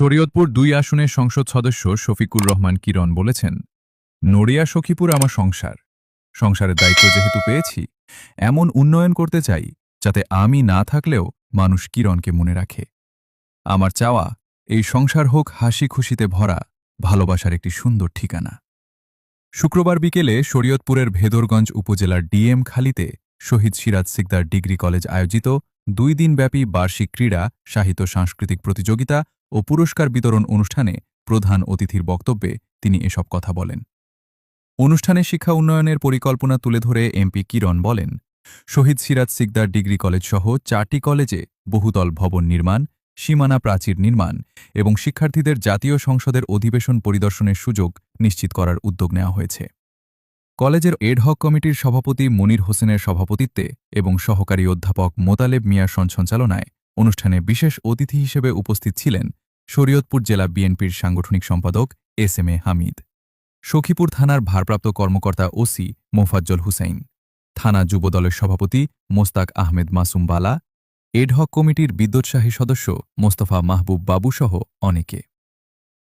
শরীয়তপুর ২ আসনের সংসদ সদস্য শফিকুর রহমান কিরণ বলেছেন, নড়িয়া সখীপুর আমার সংসার। সংসারের দায়িত্ব যেহেতু পেয়েছি, এমন উন্নয়ন করতে চাই যাতে আমি না থাকলেও মানুষ কিরণকে মনে রাখে। আমার চাওয়া এই সংসার হোক হাসি খুশিতে ভরা, ভালোবাসার একটি সুন্দর ঠিকানা। শুক্রবার বিকেলে শরীয়তপুরের ভেদরগঞ্জ উপজেলার ডিএম খালিতে শহীদ সিরাজ সিকদার ডিগ্রি কলেজ আয়োজিত ২ দিনব্যাপী বার্ষিক ক্রীড়া, সাহিত্য সাংস্কৃতিক প্রতিযোগিতা ও পুরস্কার বিতরণ অনুষ্ঠানে প্রধান অতিথির বক্তব্যে তিনি এসব কথা বলেন। অনুষ্ঠানে শিক্ষা উন্নয়নের পরিকল্পনা তুলে ধরে এমপি কিরণ বলেন, শহীদ সিরাজ সিকদার ডিগ্রি কলেজ সহ ৪টি কলেজে বহুতল ভবন নির্মাণ, সীমানা প্রাচীর নির্মাণ এবং শিক্ষার্থীদের জাতীয় সংসদের অধিবেশন পরিদর্শনের সুযোগ নিশ্চিত করার উদ্যোগ নেওয়া হয়েছে। কলেজের এডহক কমিটির সভাপতি মনির হোসেনের সভাপতিত্বে এবং সহকারী অধ্যাপক মোতালেব মিয়ার সঞ্চালনায় অনুষ্ঠানে বিশেষ অতিথি হিসেবে উপস্থিত ছিলেন শরীয়তপুর জেলা বিএনপির সাংগঠনিক সম্পাদক এস.এম.এ হামিদ, সখীপুর থানার ভারপ্রাপ্ত কর্মকর্তা ওসি মোফাজ্জল হুসাইন, থানা যুবদলের সভাপতি মোস্তাক আহমেদ মাসুম বালা, এডহক কমিটির বিদ্যোৎসাহী সদস্য মোস্তফা মাহবুব বাবুসহ অনেকে।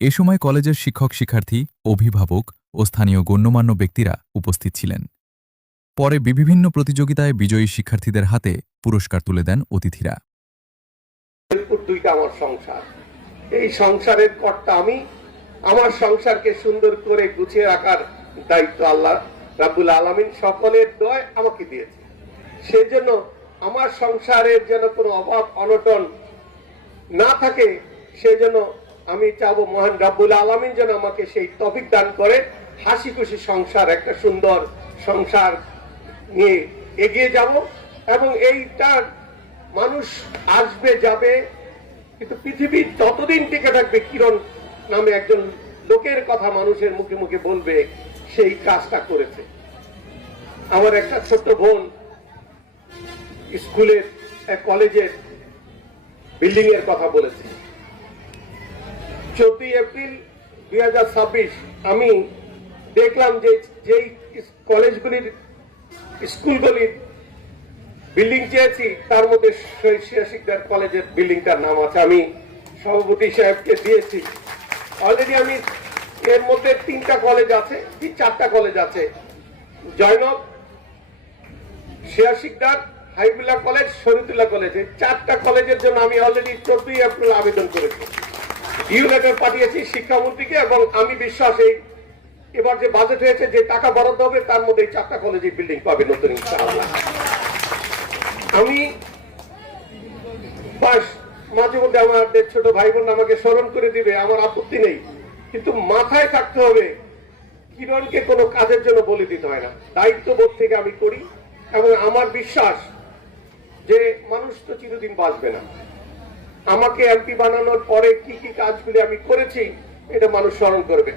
এ সময় কলেজের শিক্ষক শিক্ষার্থী, অভিভাবক ও স্থানীয় গণ্যমান্য ব্যক্তিরা উপস্থিত ছিলেন। পরে বিভিন্ন প্রতিযোগিতায় বিজয়ী শিক্ষার্থীদের হাতে পুরস্কার তুলে দেন অতিথিরা। আমার সংসার, এই সংসারের কর্তা আমি। আমার সংসারকে সুন্দর করে গুছিয়ে রাখার দায়িত্ব আল্লাহ রাব্বুল আলামিন সকলের দয় আমাকে দিয়েছে। সেজন্য আমার সংসারের যেন কোনো অভাব অনটন না থাকে, সেজন্য আমি চাবো মহান রাব্বুল আলামিন যেন আমাকে সেই তৌফিক দান করে হাসি খুশি সংসার, একটা সুন্দর সংসার নিয়ে এগিয়ে যাব। এবং এইটার মানুষ আসবে যাবে, কিন্তু পৃথিবী ততদিন টিকে থাকবে কিরণ নামে একজন লোকের কথা মানুষের মুখে মুখে বলবে সেই কাজটা করেছে। আমার একটা ছোট্ট বোন স্কুলের কলেজের বিল্ডিং এর কথা বলেছে। 14 এপ্রিল 2026 আমি দেখলাম যে যেই কলেজগুলির স্কুলগুলির বিল্ডিং চেয়েছি তার মধ্যে শহীদ সিরাজ সিকদার কলেজের বিল্ডিংটার নাম আছে। আমি সভাপতি সাহেবকে দিয়েছি। অলরেডি আমি এর মধ্যে 3টা কলেজ আছে, 4টা কলেজ আছে, জয়নব, সিরাজ সিকদার, হাবিবুল্লাহ কলেজ, শরীয়তুল্লাহ কলেজ, এই 4টা কলেজের জন্য আমি অলরেডি 14 এপ্রিল আবেদন করেছি, ডিউ লেটার পাঠিয়েছি শিক্ষামন্ত্রীকে। এবং আমি বিশ্বাস এবার যে বাজেট হয়েছে, যে টাকা বরাদ্দ হবে তার মধ্যে এই 4টা কলেজের বিল্ডিং পাবে নতুন ইনশাআল্লাহ। আমি মাঝে মধ্যে আমাদের ছোট ভাই বোন আমাকে স্মরণ করে দিবে, আমার আপত্তি নেই, কিন্তু মাথায় থাকতে হবে কিরণকে কোনো কাজের জন্য বলে দিতে হয় না। দায়িত্ববোধ থেকে আমি করি এবং আমার বিশ্বাস যে মানুষ তো চিরদিন বাঁচবে না। আমাকে এমপি বানানোর পরে কি কি কাজগুলি আমি করেছি এটা মানুষ স্মরণ করবে।